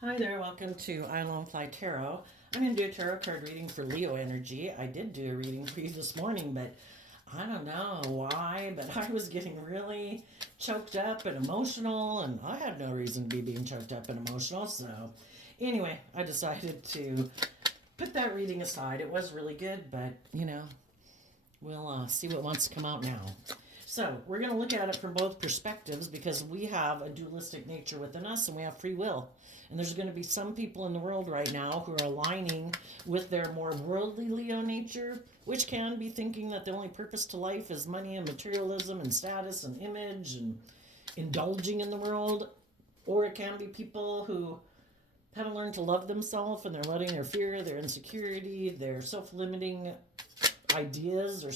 Hi there, welcome to I Alone Fly Tarot. I'm going to do a tarot card reading for Leo energy. I did do a reading for you this morning, but I don't know why, but I was getting really choked up and emotional, and I had no reason to be being choked up and emotional. So, anyway, I decided to put that reading aside. It was really good, but we'll see what wants to come out now. So, we're going to look at it from both perspectives because we have a dualistic nature within us and we have free will. And there's going to be some people in the world right now who are aligning with their more worldly Leo nature, which can be thinking that the only purpose to life is money and materialism and status and image and indulging in the world. Or it can be people who haven't learned to love themselves and they're letting their fear, their insecurity, their self limiting ideas or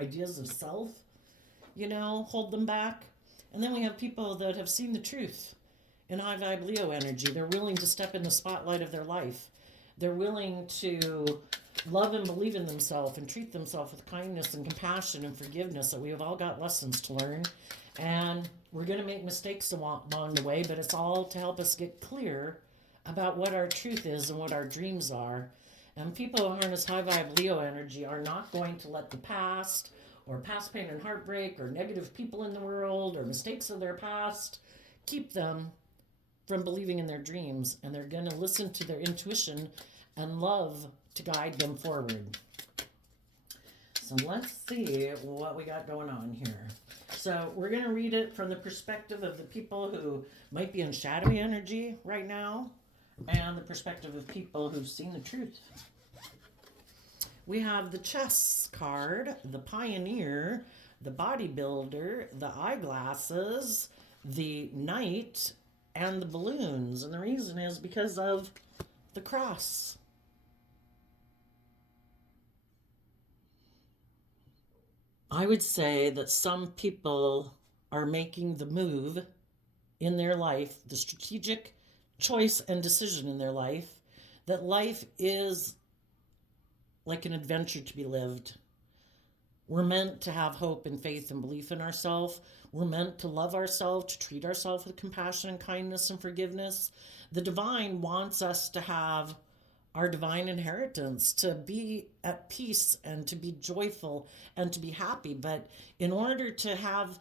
ideas of self, hold them back. And then we have people that have seen the truth in high vibe Leo energy. They're willing to step in the spotlight of their life. They're willing to love and believe in themselves and treat themselves with kindness and compassion and forgiveness. That we have all got lessons to learn. And we're going to make mistakes along the way, but it's all to help us get clear about what our truth is and what our dreams are. And people who harness high vibe Leo energy are not going to let the past or past pain and heartbreak or negative people in the world or mistakes of their past keep them from believing in their dreams, and they're going to listen to their intuition and love to guide them forward. So let's see what we got going on here. So we're going to read it from the perspective of the people who might be in shadowy energy right now and the perspective of people who've seen the truth. We have the chess card, the pioneer, the bodybuilder, the eyeglasses, the knight, and the balloons. And the reason is because of the cross. I would say that some people are making the move in their life, the strategic choice and decision in their life, that life is like an adventure to be lived. We're meant to have hope and faith and belief in ourselves. We're meant to love ourselves, to treat ourselves with compassion and kindness and forgiveness. The divine wants us to have our divine inheritance, to be at peace and to be joyful and to be happy. But in order to have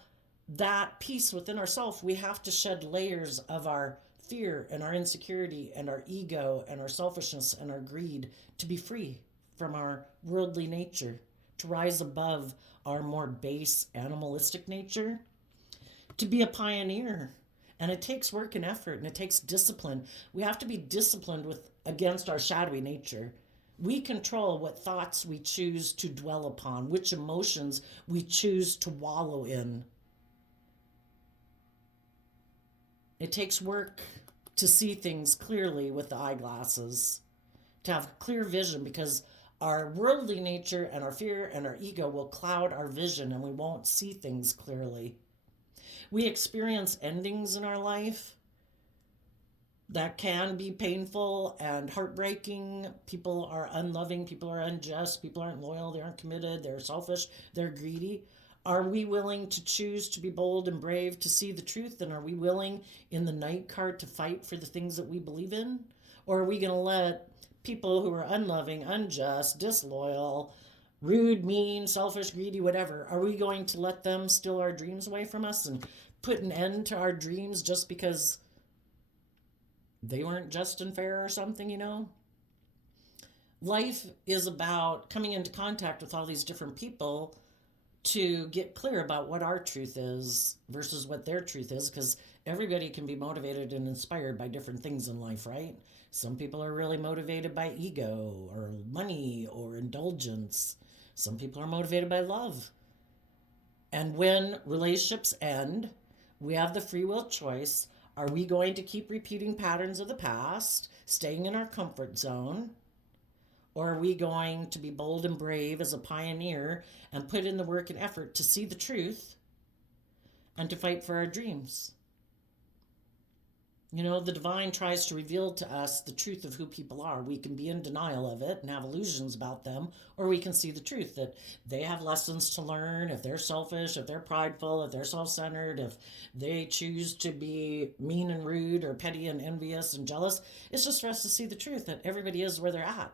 that peace within ourselves, we have to shed layers of our fear and our insecurity and our ego and our selfishness and our greed to be free from our worldly nature, to rise above our more base animalistic nature, to be a pioneer. And it takes work and effort and it takes discipline. We have to be disciplined with against our shadowy nature. We control what thoughts we choose to dwell upon, which emotions we choose to wallow in. It takes work to see things clearly with the eyeglasses, to have clear vision, because our worldly nature and our fear and our ego will cloud our vision and we won't see things clearly. We experience endings in our life that can be painful and heartbreaking. People are unloving, people are unjust, people aren't loyal, they aren't committed, they're selfish, they're greedy. Are we willing to choose to be bold and brave to see the truth? And are we willing in the night card to fight for the things that we believe in? Or are we going to let people who are unloving, unjust, disloyal, rude, mean, selfish, greedy, whatever, are we going to let them steal our dreams away from us and put an end to our dreams just because they weren't just and fair or something? Life is about coming into contact with all these different people to get clear about what our truth is versus what their truth is, because everybody can be motivated and inspired by different things in life, right? Some people are really motivated by ego or money or indulgence. Some people are motivated by love. And when relationships end, we have the free will choice. Are we going to keep repeating patterns of the past, staying in our comfort zone? Or are we going to be bold and brave as a pioneer and put in the work and effort to see the truth and to fight for our dreams? You know, the divine tries to reveal to us the truth of who people are. We can be in denial of it and have illusions about them, or we can see the truth that they have lessons to learn. If they're selfish, if they're prideful, if they're self centered, if they choose to be mean and rude or petty and envious and jealous, it's just for us to see the truth that everybody is where they're at.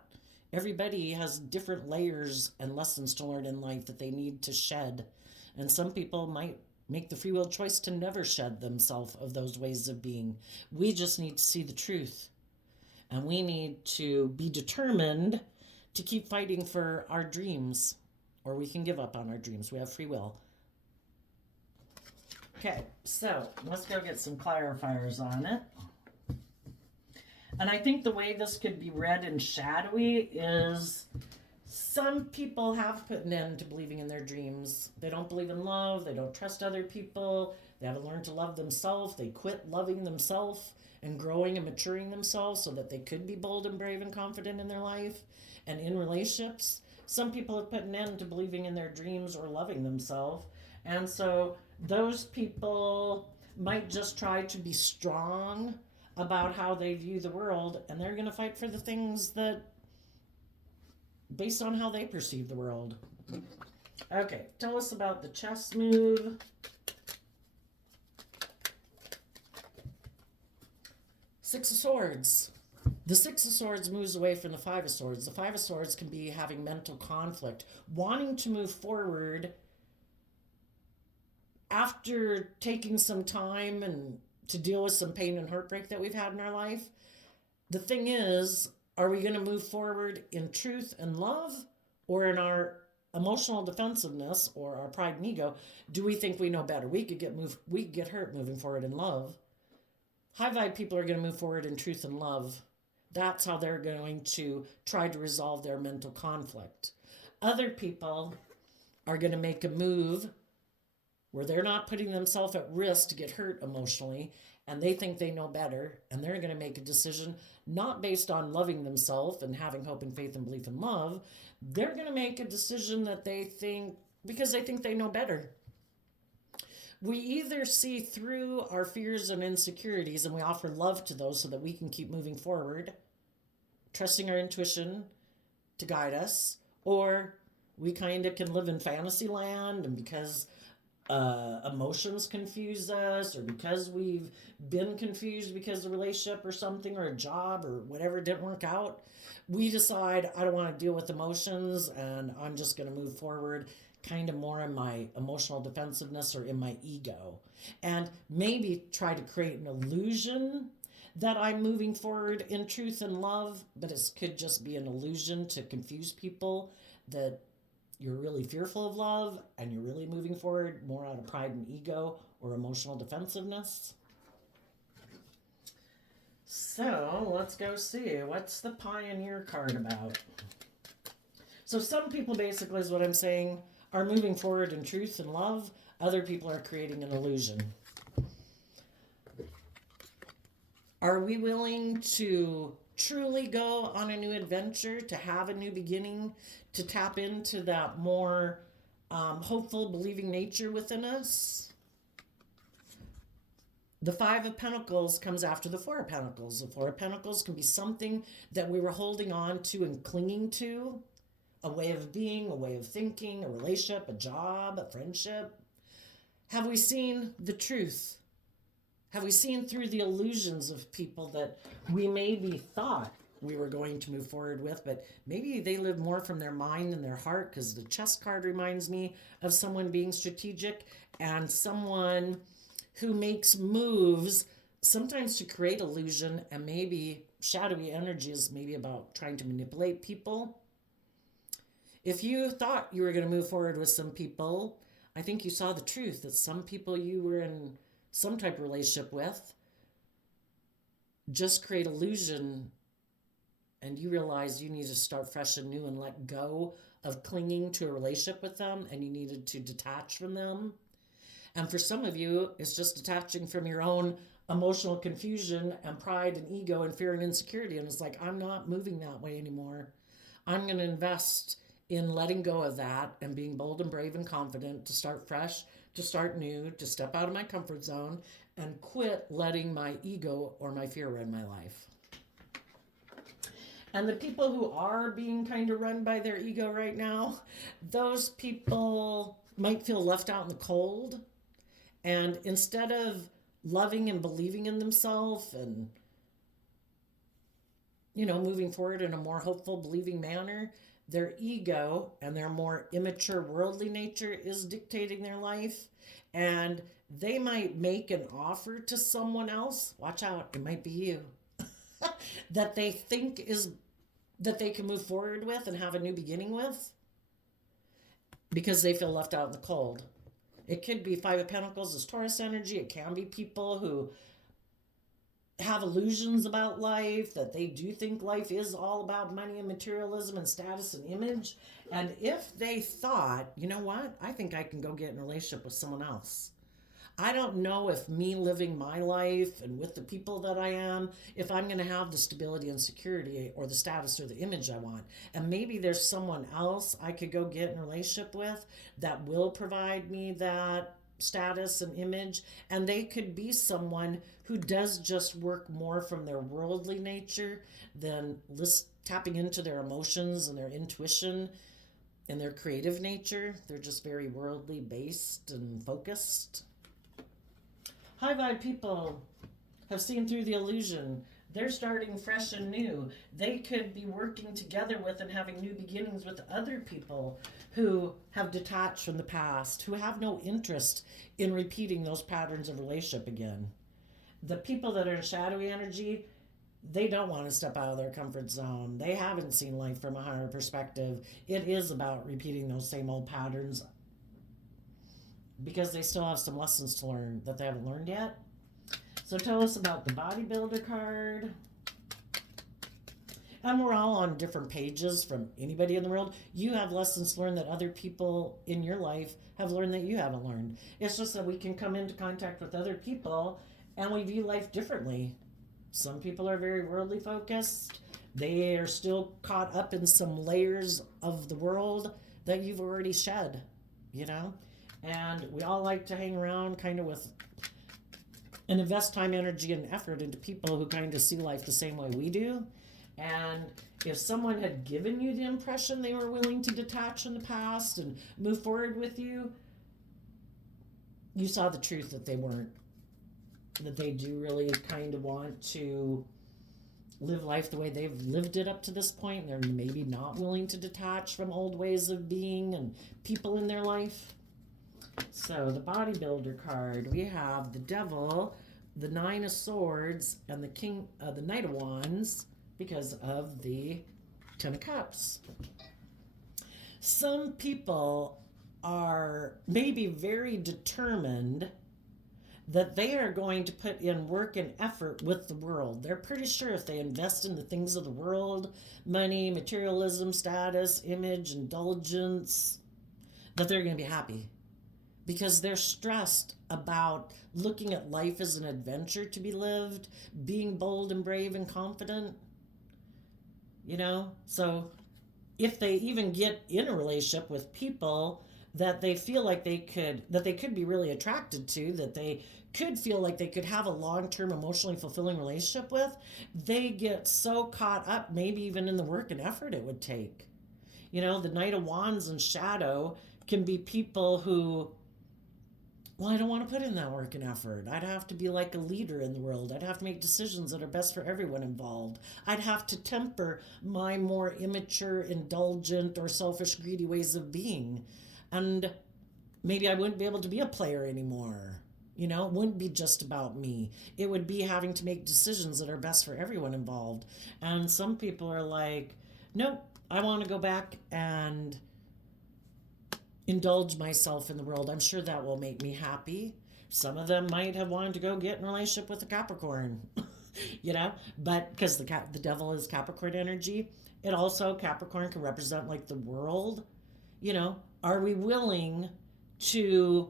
Everybody has different layers and lessons to learn in life that they need to shed. And some people might make the free will choice to never shed themselves of those ways of being. We just need to see the truth. And we need to be determined to keep fighting for our dreams, or we can give up on our dreams. We have free will. Okay, so let's go get some clarifiers on it. And I think the way this could be read in shadowy is some people have put an end to believing in their dreams. They don't believe in love. They don't trust other people. They haven't learned to love themselves. They quit loving themselves and growing and maturing themselves so that they could be bold and brave and confident in their life and in relationships. Some people have put an end to believing in their dreams or loving themselves. And so those people might just try to be strong about how they view the world, and they're going to fight for the things that based on how they perceive the world. Okay, tell us about the chess move. Six of Swords. The Six of Swords moves away from the Five of Swords. The Five of Swords can be having mental conflict, wanting to move forward after taking some time and to deal with some pain and heartbreak that we've had in our life. The thing is, are we going to move forward in truth and love, or in our emotional defensiveness or our pride and ego? Do we think we know better? We could get hurt moving forward in love. High vibe people are going to move forward in truth and love. That's how they're going to try to resolve their mental conflict. Other people are going to make a move where they're not putting themselves at risk to get hurt emotionally, and they think they know better, and they're going to make a decision not based on loving themselves and having hope and faith and belief in love. They're going to make a decision that they think, because they think they know better. We either see through our fears and insecurities and we offer love to those so that we can keep moving forward, trusting our intuition to guide us, or we kind of can live in fantasy land, and because emotions confuse us, or because we've been confused because of a relationship or something or a job or whatever didn't work out, we decide I don't want to deal with emotions and I'm just going to move forward kind of more in my emotional defensiveness or in my ego, and maybe try to create an illusion that I'm moving forward in truth and love, but it could just be an illusion to confuse people that you're really fearful of love and you're really moving forward more out of pride and ego or emotional defensiveness. So let's go see. What's the Pioneer card about? So some people, basically is what I'm saying, are moving forward in truth and love. Other people are creating an illusion. Are we willing to truly go on a new adventure, to have a new beginning, to tap into that more hopeful, believing nature within us? The Five of Pentacles comes after the Four of Pentacles. The Four of Pentacles can be something that we were holding on to and clinging to, a way of being, a way of thinking, a relationship, a job, a friendship. Have we seen the truth? Have we seen through the illusions of people that we maybe thought we were going to move forward with, but maybe they live more from their mind than their heart? Because the chess card reminds me of someone being strategic and someone who makes moves sometimes to create illusion, and maybe shadowy energy is maybe about trying to manipulate people. If you thought you were going to move forward with some people, I think you saw the truth that some people you were in some type of relationship with just create illusion, and you realize you need to start fresh and new and let go of clinging to a relationship with them, and you needed to detach from them. And for some of you, it's just detaching from your own emotional confusion and pride and ego and fear and insecurity. And it's like, I'm not moving that way anymore. I'm going to invest in letting go of that and being bold and brave and confident to start fresh, to start new, to step out of my comfort zone, and quit letting my ego or my fear run my life. And the people who are being kind of run by their ego right now, those people might feel left out in the cold. And instead of loving and believing in themselves and, moving forward in a more hopeful, believing manner, their ego and their more immature worldly nature is dictating their life. And they might make an offer to someone else. Watch out, it might be you. That they think is that they can move forward with and have a new beginning with because they feel left out in the cold. It could be Five of Pentacles as Taurus energy. It can be people who have illusions about life, that they do think life is all about money and materialism and status and image. And if they thought, you know what, I think I can go get in a relationship with someone else. I don't know if me living my life and with the people that I am, if I'm going to have the stability and security or the status or the image I want. And maybe there's someone else I could go get in a relationship with that will provide me that status and image. And they could be someone who does just work more from their worldly nature than tapping into their emotions and their intuition and their creative nature. They're just very worldly based and focused. High vibe people have seen through the illusion. They're starting fresh and new. They could be working together with and having new beginnings with other people who have detached from the past, who have no interest in repeating those patterns of relationship again. The people that are in shadowy energy, they don't want to step out of their comfort zone. They haven't seen life from a higher perspective. It is about repeating those same old patterns because they still have some lessons to learn that they haven't learned yet. So tell us about the bodybuilder card. And we're all on different pages from anybody in the world. You have lessons to learn that other people in your life have learned that you haven't learned. It's just that we can come into contact with other people and we view life differently. Some people are very worldly focused. They are still caught up in some layers of the world that you've already shed, And we all like to hang around kind of with and invest time, energy, and effort into people who kind of see life the same way we do. And if someone had given you the impression they were willing to detach in the past and move forward with you, you saw the truth that they weren't. That they do really kind of want to live life the way they've lived it up to this point. They're maybe not willing to detach from old ways of being and people in their life. So the bodybuilder card, we have the Devil, the Nine of Swords, and the Knight of Wands because of the Ten of Cups. Some people are maybe very determined that they are going to put in work and effort with the world. They're pretty sure if they invest in the things of the world, money, materialism, status, image, indulgence, that they're going to be happy. Because they're stressed about looking at life as an adventure to be lived, being bold and brave and confident. So if they even get in a relationship with people that they feel like they could be really attracted to, that they could feel like they could have a long-term emotionally fulfilling relationship with, they get so caught up, maybe even in the work and effort it would take. The Knight of Wands and Shadow can be people who, well, I don't want to put in that work and effort. I'd have to be like a leader in the world. I'd have to make decisions that are best for everyone involved. I'd have to temper my more immature, indulgent, or selfish, greedy ways of being. And maybe I wouldn't be able to be a player anymore. It wouldn't be just about me. It would be having to make decisions that are best for everyone involved. And some people are like, nope, I want to go back and indulge myself in the world. I'm sure that will make me happy. Some of them might have wanted to go get in a relationship with a Capricorn, but because the Devil is Capricorn energy, it also, Capricorn can represent like the world. Are we willing to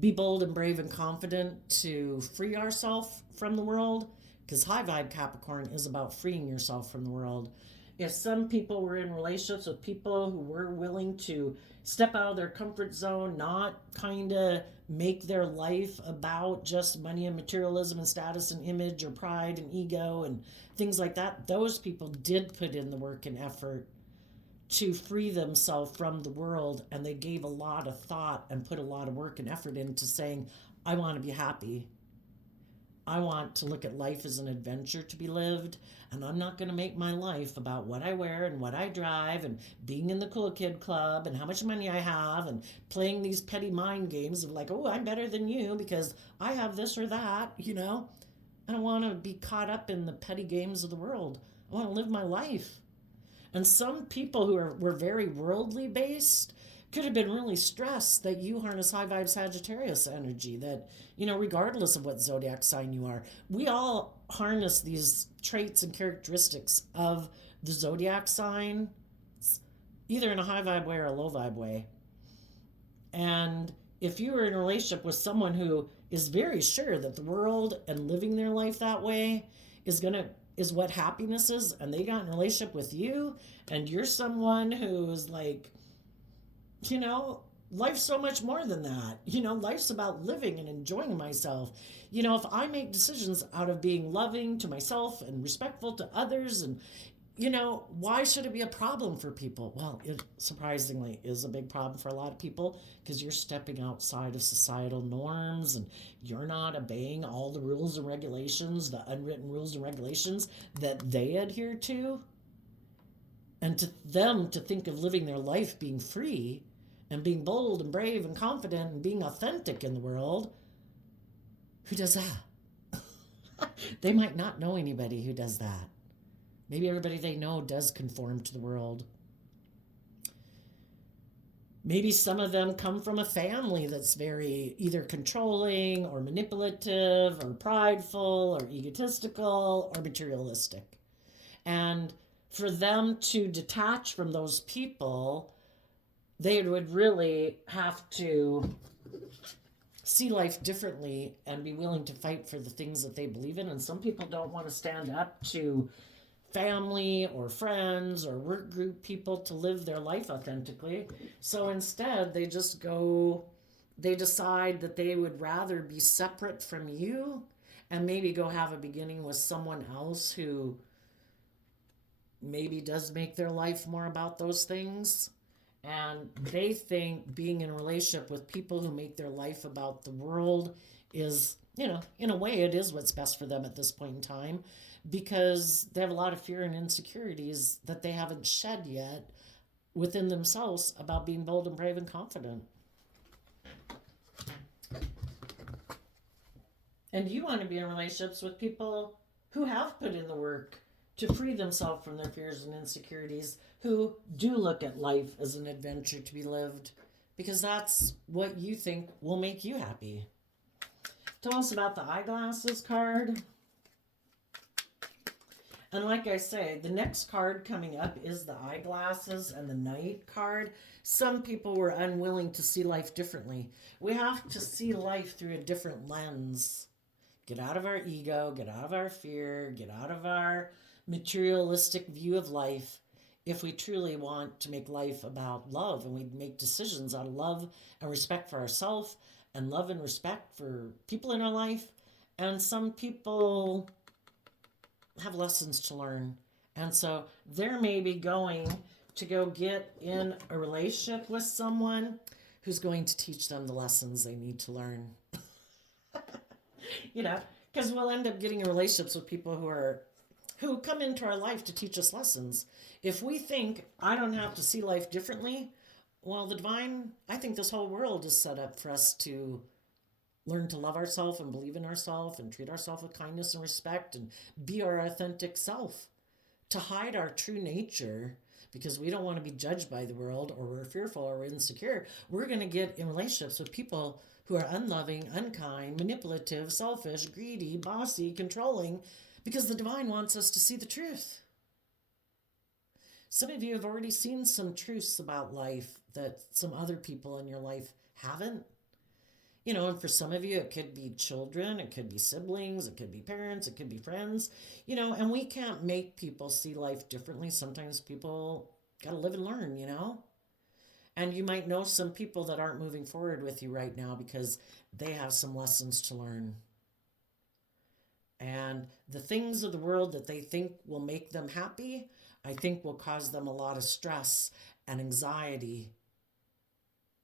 be bold and brave and confident to free ourselves from the world? Because high vibe Capricorn is about freeing yourself from the world. If some people were in relationships with people who were willing to step out of their comfort zone, not kind of make their life about just money and materialism and status and image or pride and ego and things like that, those people did put in the work and effort to free themselves from the world, and they gave a lot of thought and put a lot of work and effort into saying, I want to be happy. I want to look at life as an adventure to be lived, and I'm not going to make my life about what I wear and what I drive and being in the cool kid club and how much money I have and playing these petty mind games of like, oh, I'm better than you because I have this or that, you know? I don't want to be caught up in the petty games of the world. I want to live my life. And some people were very worldly based could have been really stressed that you harness high vibe Sagittarius energy, that, you know, regardless of what zodiac sign you are, we all harness these traits and characteristics of the zodiac sign, either in a high vibe way or a low vibe way. And if you are in a relationship with someone who is very sure that the world and living their life that way is what happiness is, and they got in a relationship with you, and you're someone who's like, you know, life's so much more than that. You know, life's about living and enjoying myself. You know, if I make decisions out of being loving to myself and respectful to others, and, you know, why should it be a problem for people? Well, it surprisingly is a big problem for a lot of people because you're stepping outside of societal norms and you're not obeying all the rules and regulations, the unwritten rules and regulations that they adhere to. And to them to think of living their life being free and being bold and brave and confident and being authentic in the world, who does that? They might not know anybody who does that. Maybe everybody they know does conform to the world. Maybe some of them come from a family that's very either controlling or manipulative or prideful or egotistical or materialistic. And for them to detach from those people, they would really have to see life differently and be willing to fight for the things that they believe in. And some people don't want to stand up to family or friends or work group people to live their life authentically. So instead, they decide that they would rather be separate from you and maybe go have a beginning with someone else who maybe does make their life more about those things. And they think being in a relationship with people who make their life about the world is, you know, in a way it is what's best for them at this point in time because they have a lot of fear and insecurities that they haven't shed yet within themselves about being bold and brave and confident. And you want to be in relationships with people who have put in the work to free themselves from their fears and insecurities, who do look at life as an adventure to be lived, because that's what you think will make you happy. Tell us about the eyeglasses card. And like I say, the next card coming up is the eyeglasses and the Knight card. Some people were unwilling to see life differently. We have to see life through a different lens. Get out of our ego, get out of our fear, get out of our materialistic view of life if we truly want to make life about love, and we make decisions out of love and respect for ourselves and love and respect for people in our life. And some people have lessons to learn, and so they're maybe going to go get in a relationship with someone who's going to teach them the lessons they need to learn. You know, because we'll end up getting in relationships with people who come into our life to teach us lessons. If we think, I don't have to see life differently, well, the divine, I think this whole world is set up for us to learn to love ourselves and believe in ourselves and treat ourselves with kindness and respect and be our authentic self. To hide our true nature because we don't want to be judged by the world, or we're fearful or we're insecure, we're going to get in relationships with people who are unloving, unkind, manipulative, selfish, greedy, bossy, controlling, because the divine wants us to see the truth. Some of you have already seen some truths about life that some other people in your life haven't. And for some of you, it could be children, it could be siblings, it could be parents, it could be friends, and we can't make people see life differently. Sometimes people got to live and learn. And you might know some people that aren't moving forward with you right now because they have some lessons to learn. And the things of the world that they think will make them happy, I think will cause them a lot of stress and anxiety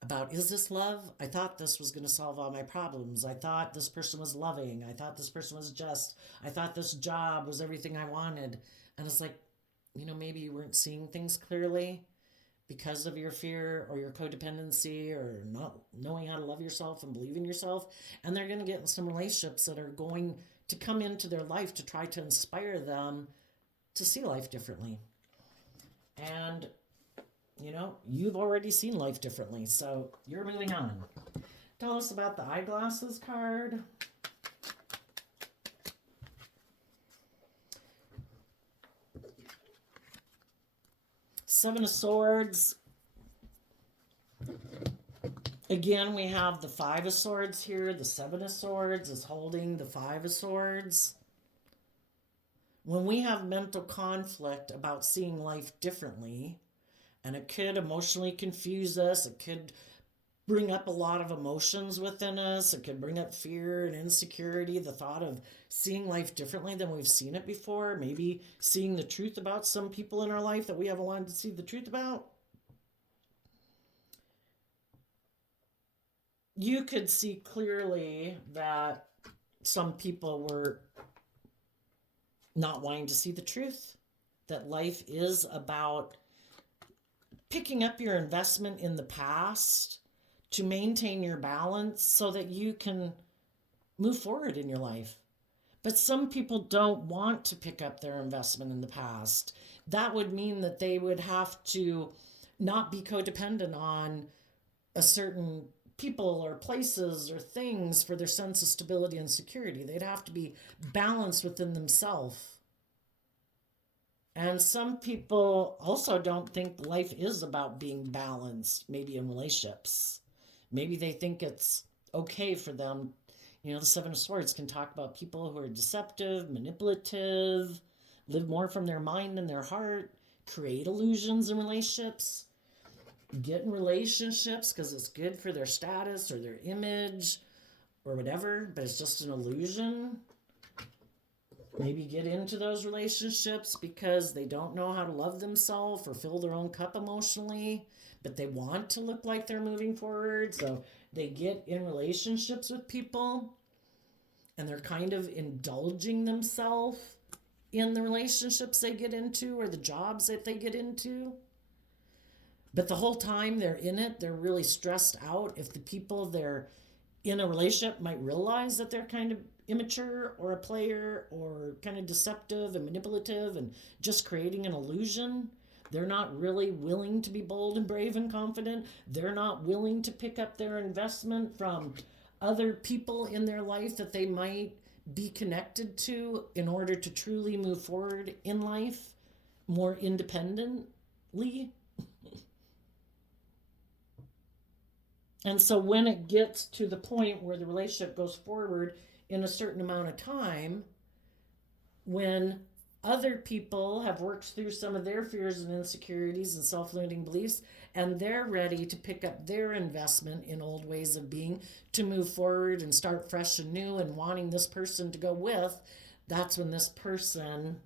about, is this love? I thought this was going to solve all my problems. I thought this person was loving. I thought this person was just. I thought this job was everything I wanted. And it's like, maybe you weren't seeing things clearly because of your fear or your codependency or not knowing how to love yourself and believe in yourself. And they're going to get in some relationships that are going to come into their life to try to inspire them to see life differently. And you've already seen life differently, so you're moving on. Tell us about the eyeglasses card. Seven of Swords. Again, we have the Five of Swords here. The Seven of Swords is holding the Five of Swords. When we have mental conflict about seeing life differently, and it could emotionally confuse us, it could bring up a lot of emotions within us, it could bring up fear and insecurity, the thought of seeing life differently than we've seen it before, maybe seeing the truth about some people in our life that we haven't wanted to see the truth about. You could see clearly that some people were not wanting to see the truth, that life is about picking up your investment in the past to maintain your balance so that you can move forward in your life. But some people don't want to pick up their investment in the past. That would mean that they would have to not be codependent on a certain people or places or things for their sense of stability and security. They'd have to be balanced within themselves. And some people also don't think life is about being balanced, maybe in relationships. Maybe they think it's okay for them. The Seven of Swords can talk about people who are deceptive, manipulative, live more from their mind than their heart, create illusions in relationships, get in relationships because it's good for their status or their image or whatever, but it's just an illusion. Maybe get into those relationships because they don't know how to love themselves or fill their own cup emotionally, but they want to look like they're moving forward. So they get in relationships with people and they're kind of indulging themselves in the relationships they get into or the jobs that they get into. But the whole time they're in it, they're really stressed out. If the people they're in a relationship might realize that they're kind of immature or a player or kind of deceptive and manipulative and just creating an illusion, they're not really willing to be bold and brave and confident. They're not willing to pick up their investment from other people in their life that they might be connected to in order to truly move forward in life more independently. And so when it gets to the point where the relationship goes forward in a certain amount of time, when other people have worked through some of their fears and insecurities and self-limiting beliefs, and they're ready to pick up their investment in old ways of being to move forward and start fresh and new and wanting this person to go with, that's when this person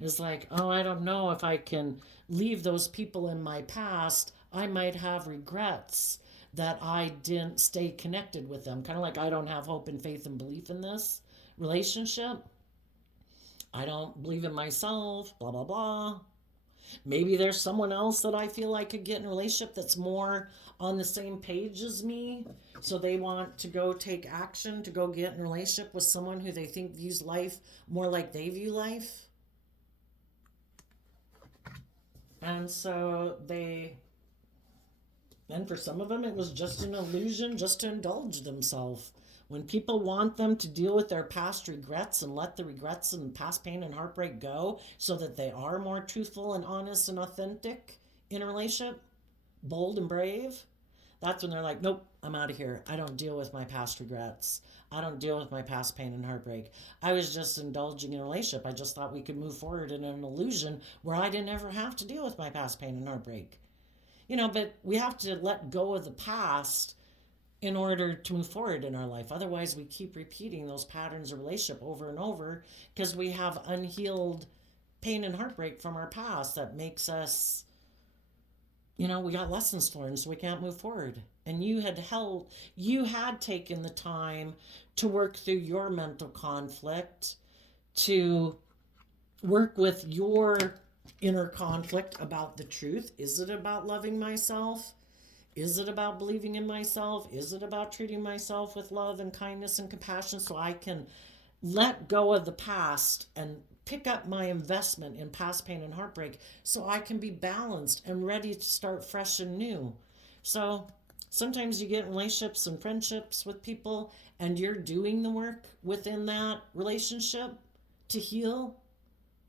is like, oh, I don't know if I can leave those people in my past. I might have regrets that I didn't stay connected with them. Kind of like I don't have hope and faith and belief in this relationship. I don't believe in myself, blah, blah, blah. Maybe there's someone else that I feel I could get in a relationship that's more on the same page as me. So they want to go take action to go get in a relationship with someone who they think views life more like they view life. And so and for some of them, it was just an illusion just to indulge themselves. When people want them to deal with their past regrets and let the regrets and past pain and heartbreak go so that they are more truthful and honest and authentic in a relationship, bold and brave, that's when they're like, nope, I'm out of here. I don't deal with my past regrets. I don't deal with my past pain and heartbreak. I was just indulging in a relationship. I just thought we could move forward in an illusion where I didn't ever have to deal with my past pain and heartbreak. But we have to let go of the past in order to move forward in our life. Otherwise, we keep repeating those patterns of relationship over and over because we have unhealed pain and heartbreak from our past that makes us, we got lessons to learn, so we can't move forward. And you had taken the time to work through your mental conflict, to work with your inner conflict about the truth. Is it about loving myself? Is it about believing in myself? Is it about treating myself with love and kindness and compassion so I can let go of the past and pick up my investment in past pain and heartbreak so I can be balanced and ready to start fresh and new? So sometimes you get in relationships and friendships with people and you're doing the work within that relationship to heal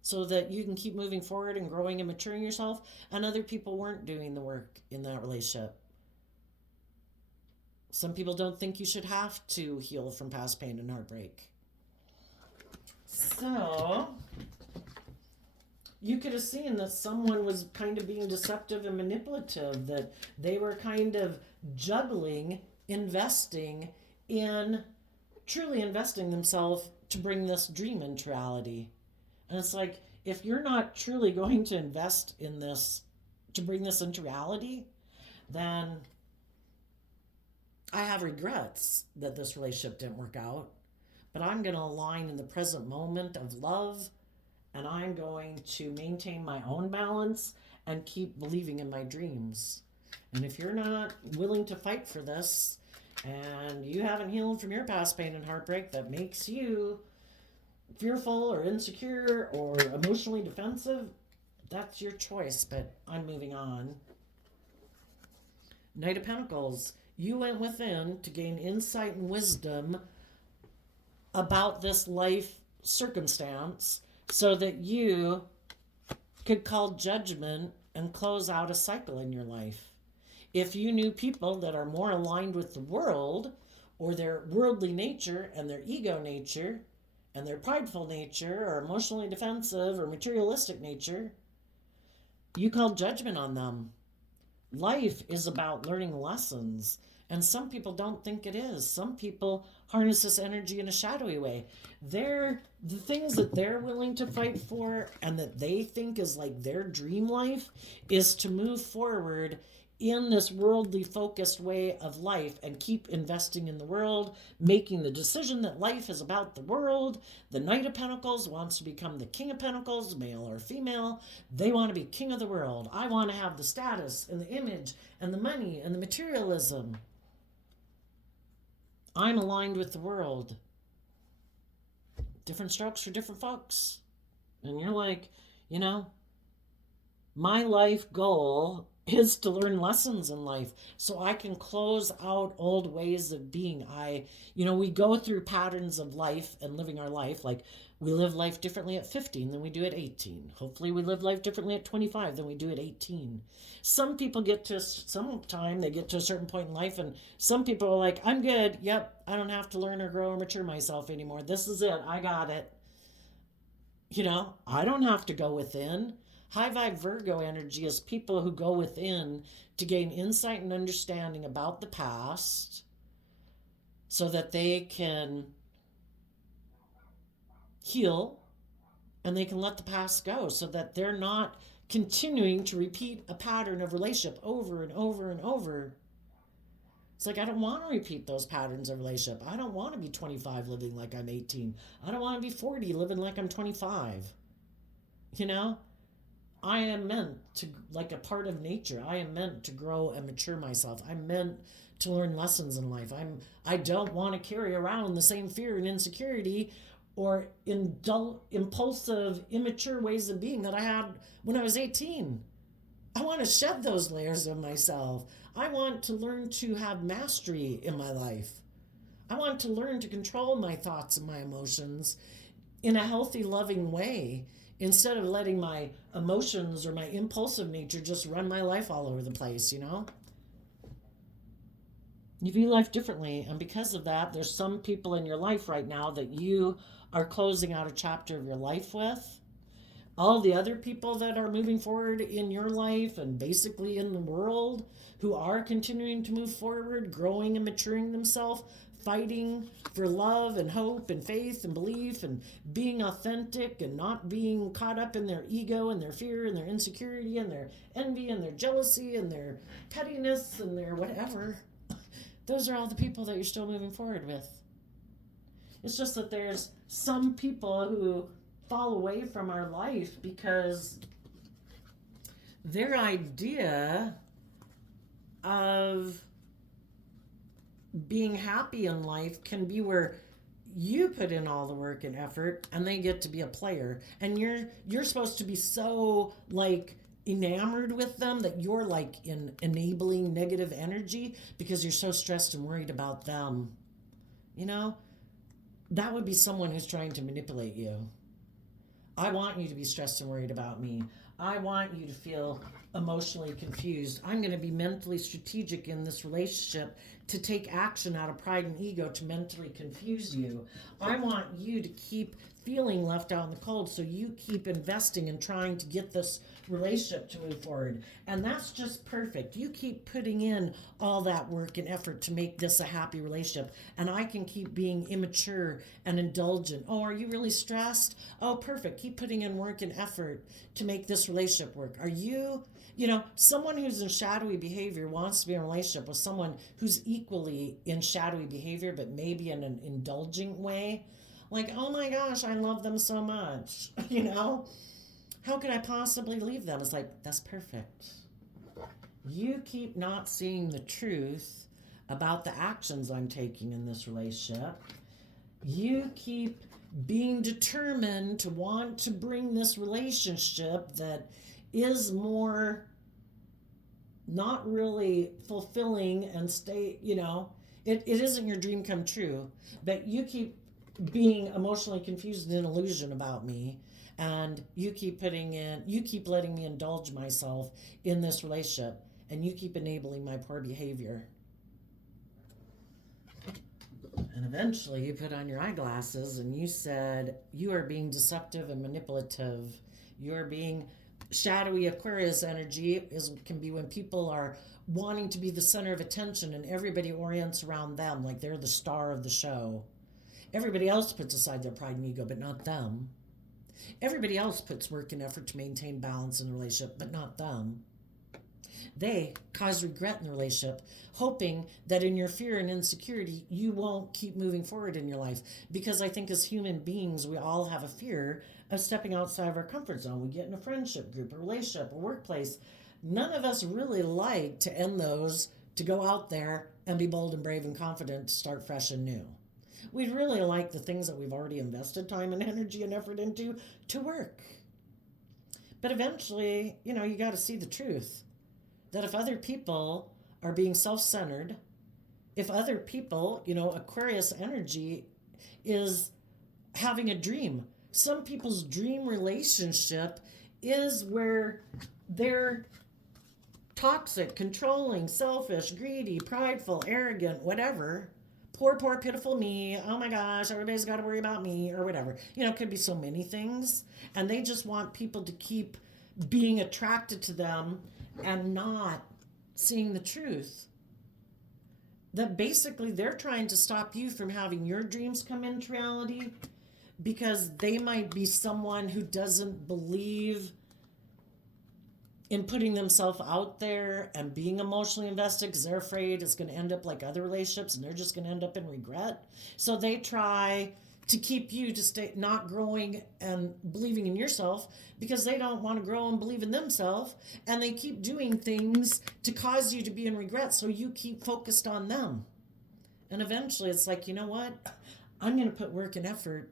so that you can keep moving forward and growing and maturing yourself, and other people weren't doing the work in that relationship. Some people don't think you should have to heal from past pain and heartbreak. So you could have seen that someone was kind of being deceptive and manipulative, that they were kind of juggling, truly investing themselves to bring this dream into reality. And it's like, if you're not truly going to invest in this to bring this into reality, then I have regrets that this relationship didn't work out. But I'm going to align in the present moment of love, and I'm going to maintain my own balance and keep believing in my dreams. And if you're not willing to fight for this, and you haven't healed from your past pain and heartbreak that makes you fearful or insecure or emotionally defensive, that's your choice, but I'm moving on. Knight of Pentacles. You went within to gain insight and wisdom about this life circumstance so that you could call judgment and close out a cycle in your life. If you knew people that are more aligned with the world, or their worldly nature and their ego nature and their prideful nature or emotionally defensive or materialistic nature, you called judgment on them. Life is about learning lessons, and some people don't think it is. Some people harness this energy in a shadowy way. The things that they're willing to fight for and that they think is like their dream life is to move forward in this worldly focused way of life and keep investing in the world, making the decision that life is about the world. The Knight of Pentacles wants to become the King of Pentacles, male or female. They want to be king of the world. I want to have the status and the image and the money and the materialism. I'm aligned with the world. Different strokes for different folks. And you're like, my life goal is to learn lessons in life so I can close out old ways of being. We go through patterns of life and living our life. Like, we live life differently at 15 than we do at 18. Hopefully we live life differently at 25 than we do at 18. Some people get to a certain point in life, and some people are like, I'm good. Yep, I don't have to learn or grow or mature myself anymore. This is it. I got it. I don't have to go within. High vibe Virgo energy is people who go within to gain insight and understanding about the past so that they can heal and they can let the past go so that they're not continuing to repeat a pattern of relationship over and over and over. It's like, I don't want to repeat those patterns of relationship. I don't want to be 25 living like I'm 18. I don't want to be 40 living like I'm 25. I am meant to, like a part of nature, I am meant to grow and mature myself. I'm meant to learn lessons in life. I don't want to carry around the same fear and insecurity or impulsive, immature ways of being that I had when I was 18. I want to shed those layers of myself. I want to learn to have mastery in my life. I want to learn to control my thoughts and my emotions in a healthy, loving way, instead of letting my emotions or my impulsive nature just run my life all over the place, You view life differently. And because of that, there's some people in your life right now that you are closing out a chapter of your life with. All the other people that are moving forward in your life and basically in the world who are continuing to move forward, growing and maturing themselves, fighting for love and hope and faith and belief and being authentic and not being caught up in their ego and their fear and their insecurity and their envy and their jealousy and their pettiness and their whatever. Those are all the people that you're still moving forward with. It's just that there's some people who fall away from our life because their idea of being happy in life can be where you put in all the work and effort and they get to be a player, and you're supposed to be so like enamored with them that you're like in enabling negative energy because you're so stressed and worried about them. You know, that would be someone who's trying to manipulate you. I want you to be stressed and worried about me. I want you to feel emotionally confused. I'm going to be mentally strategic in this relationship to take action out of pride and ego to mentally confuse you. I want you to keep feeling left out in the cold, so you keep investing and trying to get this relationship to move forward. And that's just perfect. You keep putting in all that work and effort to make this a happy relationship, and I can keep being immature and indulgent. Oh, are you really stressed? Oh, perfect. Keep putting in work and effort to make this relationship work. Are you, someone who's in shadowy behavior wants to be in a relationship with someone who's equally in shadowy behavior, but maybe in an indulgent way. Like, oh my gosh, I love them so much. How could I possibly leave them? It's like, that's perfect. You keep not seeing the truth about the actions I'm taking in this relationship. You keep being determined to want to bring this relationship that is more not really fulfilling and it isn't your dream come true, but you keep being emotionally confused and in illusion about me, and you keep letting me indulge myself in this relationship, and you keep enabling my poor behavior. And eventually you put on your eyeglasses and you said, you are being deceptive and manipulative. You're being shadowy. Aquarius energy can be when people are wanting to be the center of attention and everybody orients around them like they're the star of the show. Everybody else puts aside their pride and ego, but not them. Everybody else puts work and effort to maintain balance in the relationship, but not them. They cause regret in the relationship, hoping that in your fear and insecurity, you won't keep moving forward in your life. Because I think as human beings, we all have a fear of stepping outside of our comfort zone. We get in a friendship group, a relationship, a workplace. None of us really like to end those, to go out there and be bold and brave and confident to start fresh and new. We'd really like the things that we've already invested time and energy and effort into to work. But eventually, you got to see the truth. That if other people are being self-centered, if other people, Aquarius energy is having a dream. Some people's dream relationship is where they're toxic, controlling, selfish, greedy, prideful, arrogant, whatever. Poor, pitiful me. Oh my gosh, everybody's got to worry about me or whatever. It could be so many things. And they just want people to keep being attracted to them and not seeing the truth. That basically they're trying to stop you from having your dreams come into reality because they might be someone who doesn't believe in putting themselves out there and being emotionally invested because they're afraid it's going to end up like other relationships and they're just going to end up in regret. So they try to keep you to stay not growing and believing in yourself because they don't want to grow and believe in themselves, and they keep doing things to cause you to be in regret, so you keep focused on them. And eventually it's like, you know what? I'm going to put work and effort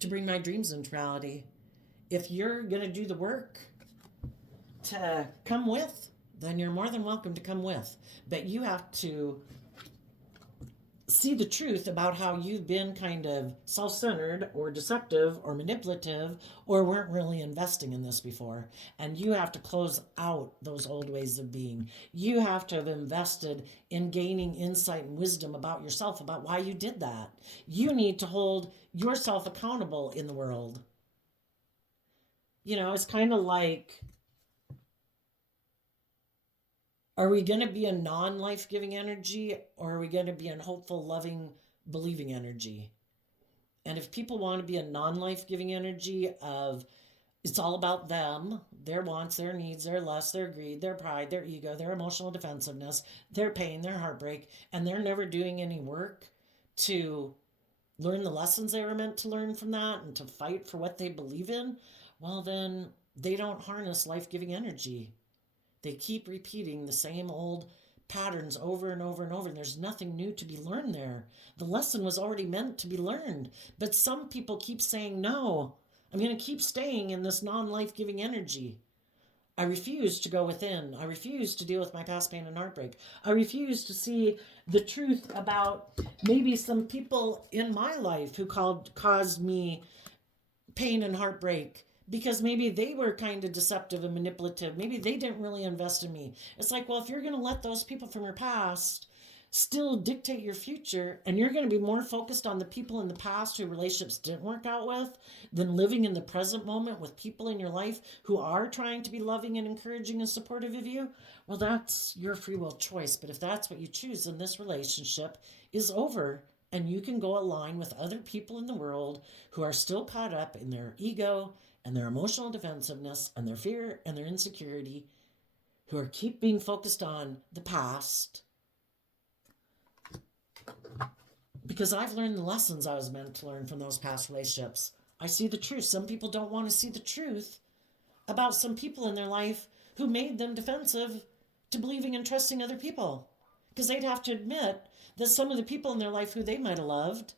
to bring my dreams into reality. If you're going to do the work to come with, then you're more than welcome to come with. But you have to see the truth about how you've been kind of self-centered or deceptive or manipulative or weren't really investing in this before. And you have to close out those old ways of being. You have to have invested in gaining insight and wisdom about yourself, about why you did that. You need to hold yourself accountable in the world. It's kind of like, are we going to be a non-life giving energy, or are we going to be a hopeful, loving, believing energy? And if people want to be a non-life giving energy of it's all about them, their wants, their needs, their lust, their greed, their pride, their ego, their emotional defensiveness, their pain, their heartbreak, and they're never doing any work to learn the lessons they were meant to learn from that and to fight for what they believe in, well, then they don't harness life-giving energy. They keep repeating the same old patterns over and over and over, and there's nothing new to be learned there. The lesson was already meant to be learned, but some people keep saying, no, I'm going to keep staying in this non-life-giving energy. I refuse to go within. I refuse to deal with my past pain and heartbreak. I refuse to see the truth about maybe some people in my life who caused me pain and heartbreak, because maybe they were kind of deceptive and manipulative. Maybe they didn't really invest in me. It's like, well, if you're going to let those people from your past still dictate your future, and you're going to be more focused on the people in the past who relationships didn't work out with than living in the present moment with people in your life who are trying to be loving and encouraging and supportive of you, well, that's your free will choice. But if that's what you choose, then this relationship is over, and you can go align with other people in the world who are still caught up in their ego and their emotional defensiveness and their fear and their insecurity, who are keep being focused on the past. Because I've learned the lessons I was meant to learn from those past relationships. I see the truth. Some people don't want to see the truth about some people in their life who made them defensive to believing and trusting other people. Because they'd have to admit that some of the people in their life who they might have loved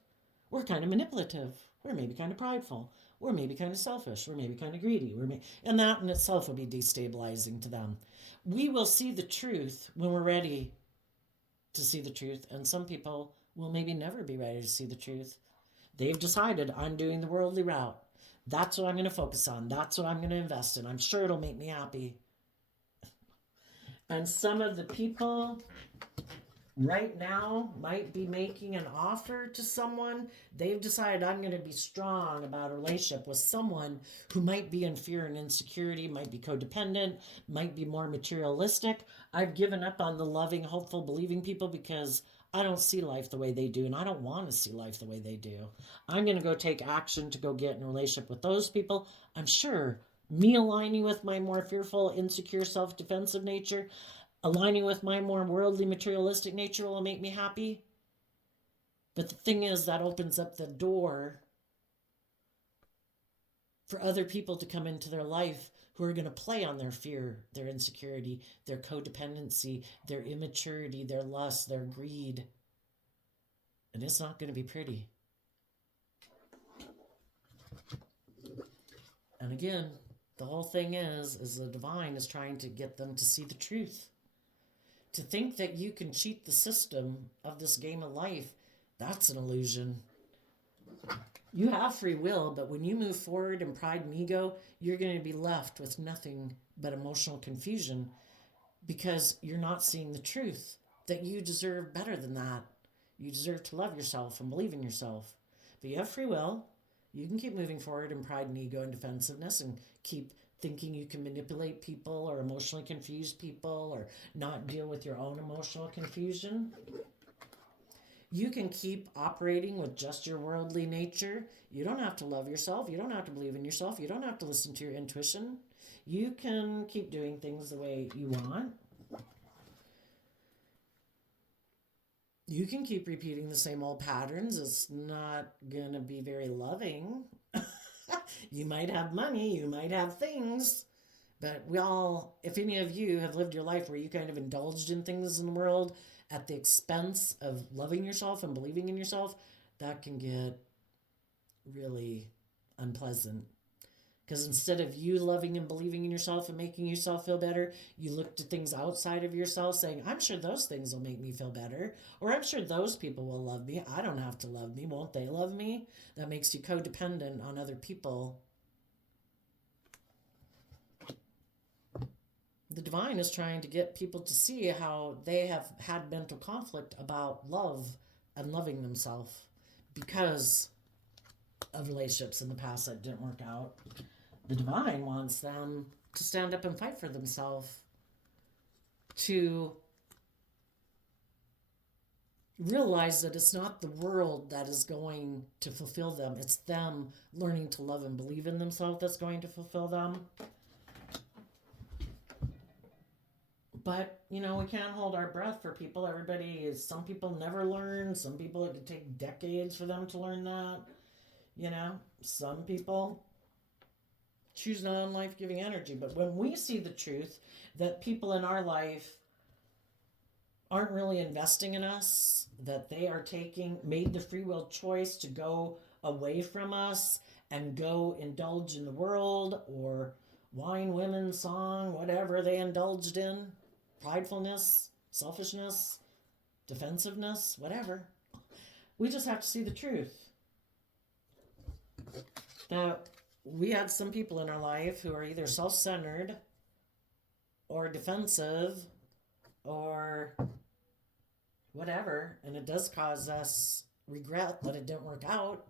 were kind of manipulative, or maybe kind of prideful, or maybe kind of selfish, or maybe kind of greedy, and that in itself would be destabilizing to them. We will see the truth when we're ready to see the truth, and some people will maybe never be ready to see the truth. They've decided, I'm doing the worldly route. That's what I'm going to focus on. That's what I'm going to invest in. I'm sure it'll make me happy. And some of the people right now might be making an offer to someone. They've decided, I'm going to be strong about a relationship with someone who might be in fear and insecurity, might be codependent, might be more materialistic. I've given up on the loving, hopeful, believing people because I don't see life the way they do, and I don't want to see life the way they do. I'm going to go take action to go get in a relationship with those people. I'm sure me aligning with my more fearful, insecure, self-defensive nature, aligning with my more worldly, materialistic nature will make me happy. But the thing is, that opens up the door for other people to come into their life who are going to play on their fear, their insecurity, their codependency, their immaturity, their lust, their greed. And it's not going to be pretty. And again, the whole thing is the divine is trying to get them to see the truth. To think that you can cheat the system of this game of life, that's an illusion. You have free will, but when you move forward in pride and ego, you're going to be left with nothing but emotional confusion because you're not seeing the truth, that you deserve better than that. You deserve to love yourself and believe in yourself. But you have free will. You can keep moving forward in pride and ego and defensiveness and keep thinking you can manipulate people or emotionally confuse people or not deal with your own emotional confusion. You can keep operating with just your worldly nature. You don't have to love yourself. You don't have to believe in yourself. You don't have to listen to your intuition. You can keep doing things the way you want. You can keep repeating the same old patterns. It's not going to be very loving. You might have money, you might have things, but if any of you have lived your life where you kind of indulged in things in the world at the expense of loving yourself and believing in yourself, that can get really unpleasant. Because instead of you loving and believing in yourself and making yourself feel better, you look to things outside of yourself saying, I'm sure those things will make me feel better. Or I'm sure those people will love me. I don't have to love me. Won't they love me? That makes you codependent on other people. The divine is trying to get people to see how they have had mental conflict about love and loving themselves because of relationships in the past that didn't work out. The divine wants them to stand up and fight for themselves, to realize that it's not the world that is going to fulfill them. It's them learning to love and believe in themselves that's going to fulfill them. But, you know, we can't hold our breath for people. Some people never learn. Some people, it could take decades for them to learn that. You know, some people choose non-life-giving energy. But when we see the truth that people in our life aren't really investing in us, that they are made the free will choice to go away from us and go indulge in the world or wine, women, song, whatever they indulged in, pridefulness, selfishness, defensiveness, whatever. We just have to see the truth. Now, we had some people in our life who are either self-centered or defensive or whatever, and it does cause us regret that it didn't work out.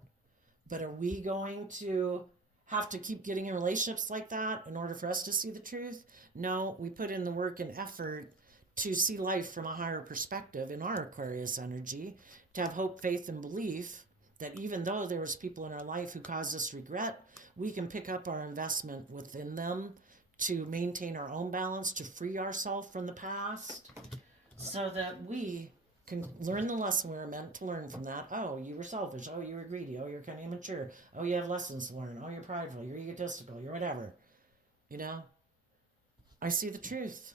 But are we going to have to keep getting in relationships like that in order for us to see the truth? No, we put in the work and effort to see life from a higher perspective in our Aquarius energy, to have hope, faith, and belief that even though there was people in our life who caused us regret, we can pick up our investment within them to maintain our own balance, to free ourselves from the past, so that we can learn the lesson we were meant to learn from that. Oh, you were selfish. Oh, you were greedy. Oh, you're kind of immature. Oh, you have lessons to learn. Oh, you're prideful. You're egotistical. You're whatever. You know? I see the truth.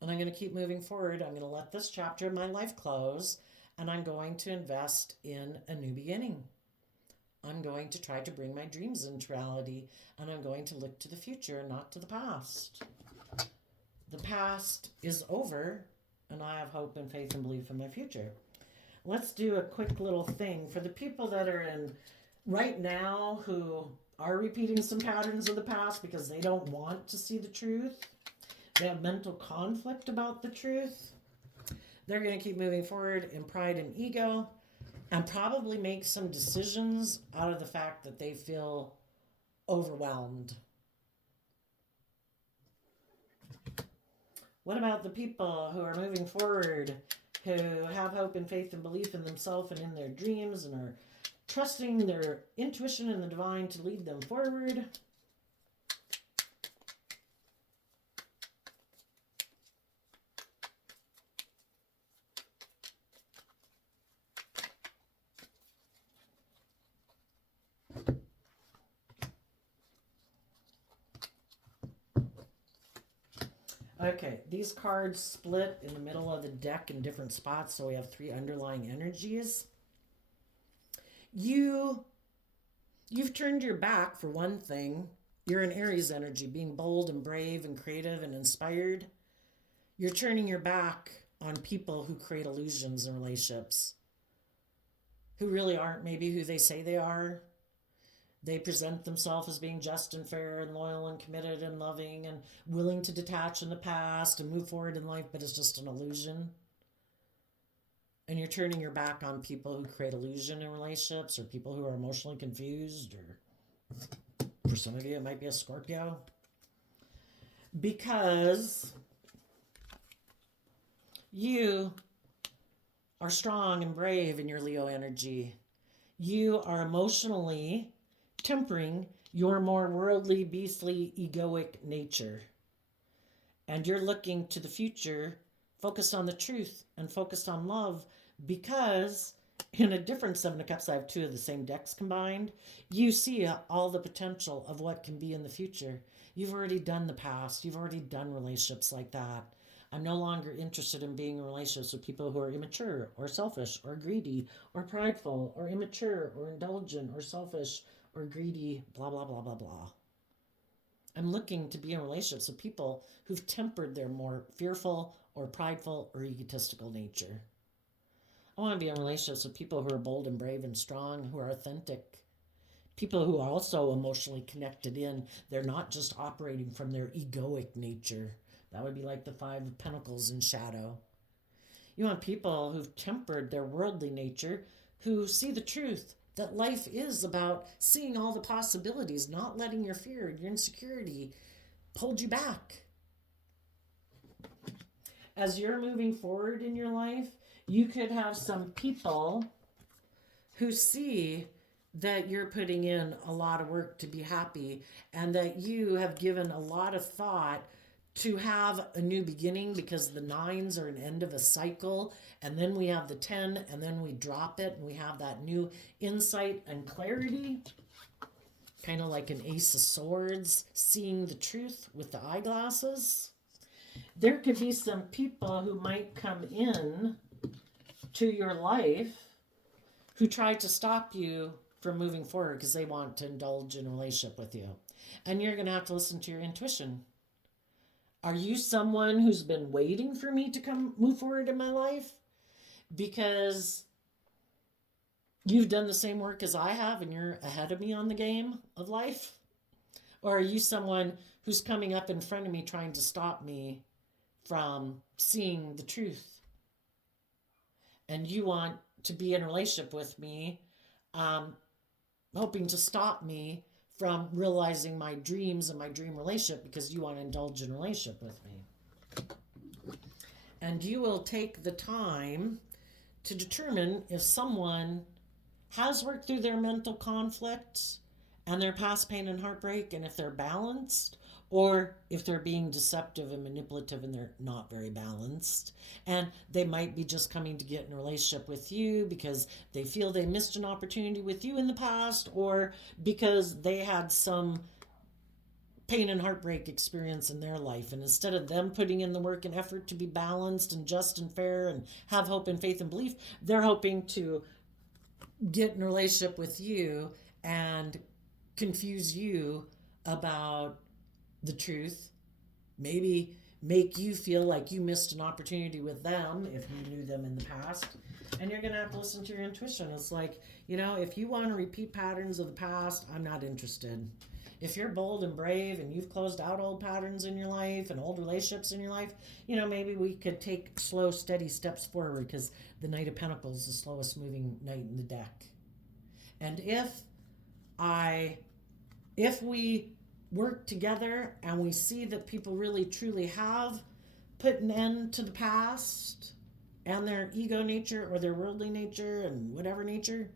And I'm going to keep moving forward. I'm going to let this chapter of my life close, and I'm going to invest in a new beginning. I'm going to try to bring my dreams into reality, and I'm going to look to the future and not to the past. The past is over, and I have hope and faith and belief in my future. Let's do a quick little thing for the people that are in right now who are repeating some patterns of the past because they don't want to see the truth. They have mental conflict about the truth. They're going to keep moving forward in pride and ego and probably make some decisions out of the fact that they feel overwhelmed. What about the people who are moving forward, who have hope and faith and belief in themselves and in their dreams and are trusting their intuition and the divine to lead them forward? Okay, these cards split in the middle of the deck in different spots, so we have 3 underlying energies. You've turned your back, for one thing. You're an Aries energy, being bold and brave and creative and inspired. You're turning your back on people who create illusions in relationships, who really aren't maybe who they say they are. They present themselves as being just and fair and loyal and committed and loving and willing to detach in the past and move forward in life, but it's just an illusion. And you're turning your back on people who create illusion in relationships, or people who are emotionally confused, or for some of you it might be a Scorpio. Because you are strong and brave in your Leo energy. You are emotionally tempering your more worldly, beastly, egoic nature. And you're looking to the future, focused on the truth and focused on love, because in a different Seven of Cups, I have 2 of the same decks combined, you see all the potential of what can be in the future. You've already done the past. You've already done relationships like that. I'm no longer interested in being in relationships with people who are immature or selfish or greedy or prideful or immature or indulgent or selfish or greedy, blah, blah, blah, blah, blah. I'm looking to be in relationships with people who've tempered their more fearful or prideful or egotistical nature. I want to be in relationships with people who are bold and brave and strong, who are authentic. People who are also emotionally connected in. They're not just operating from their egoic nature. That would be like the Five of Pentacles in shadow. You want people who've tempered their worldly nature, who see the truth, that life is about seeing all the possibilities, not letting your fear and your insecurity hold you back. As you're moving forward in your life, you could have some people who see that you're putting in a lot of work to be happy and that you have given a lot of thought to have a new beginning, because the nines are an end of a cycle, and then we have the 10, and then we drop it and we have that new insight and clarity, kind of like an ace of swords, seeing the truth with the eyeglasses. There could be some people who might come in to your life who try to stop you from moving forward because they want to indulge in a relationship with you, and you're going to have to listen to your intuition. Are you someone who's been waiting for me to come move forward in my life because you've done the same work as I have and you're ahead of me on the game of life? Or are you someone who's coming up in front of me trying to stop me from seeing the truth? And you want to be in a relationship with me, hoping to stop me from realizing my dreams and my dream relationship because you want to indulge in a relationship with me. And you will take the time to determine if someone has worked through their mental conflict and their past pain and heartbreak, and if they're balanced, or if they're being deceptive and manipulative and they're not very balanced. And they might be just coming to get in a relationship with you because they feel they missed an opportunity with you in the past, or because they had some pain and heartbreak experience in their life. And instead of them putting in the work and effort to be balanced and just and fair and have hope and faith and belief, they're hoping to get in a relationship with you and confuse you about the truth, maybe make you feel like you missed an opportunity with them if you knew them in the past. And you're going to have to listen to your intuition. It's like, if you want to repeat patterns of the past, I'm not interested. If you're bold and brave and you've closed out old patterns in your life and old relationships in your life, maybe we could take slow, steady steps forward, because the Knight of Pentacles is the slowest moving knight in the deck. And if we work together and we see that people really truly have put an end to the past and their ego nature or their worldly nature and whatever nature,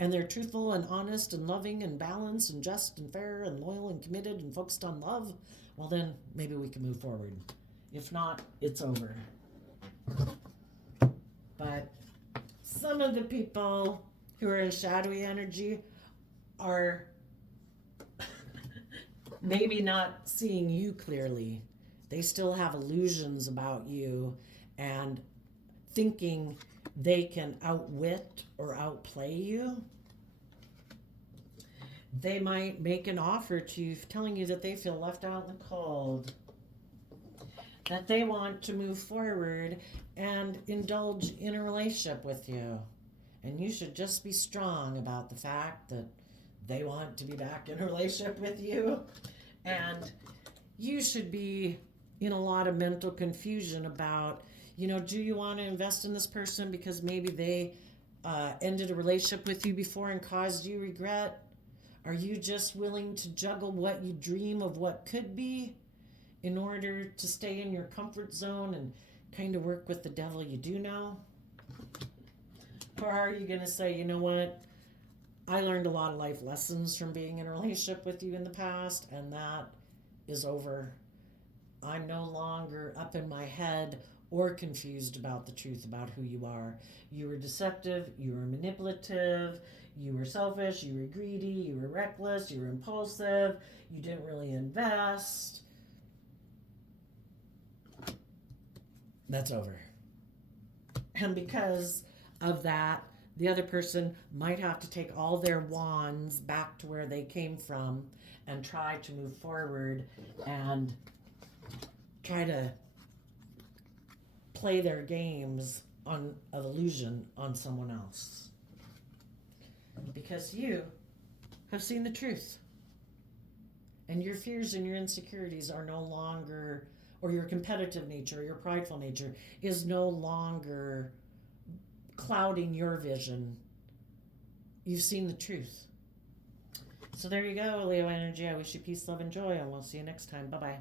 and they're truthful and honest and loving and balanced and just and fair and loyal and committed and focused on love, well then maybe we can move forward. If not, it's over. But some of the people who are in shadowy energy are maybe not seeing you clearly. They still have illusions about you and thinking they can outwit or outplay you. They might make an offer to you telling you that they feel left out in the cold, that they want to move forward and indulge in a relationship with you. And you should just be strong about the fact that they want to be back in a relationship with you. And you should be in a lot of mental confusion about, do you want to invest in this person because maybe they ended a relationship with you before and caused you regret? Are you just willing to juggle what you dream of what could be in order to stay in your comfort zone and kind of work with the devil you do know? Or are you going to say, you know what? I learned a lot of life lessons from being in a relationship with you in the past, and that is over. I'm no longer up in my head or confused about the truth about who you are. You were deceptive, you were manipulative, you were selfish, you were greedy, you were reckless, you were impulsive, you didn't really invest. That's over. And because of that, The other person might have to take all their wands back to where they came from and try to move forward and try to play their games on of illusion on someone else. Because you have seen the truth. And your fears and your insecurities are no longer, or your competitive nature, or your prideful nature is no longer clouding your vision. You've seen the truth. So there you go, Leo energy. I wish you peace, love, and joy, and we'll see you next time. Bye-bye.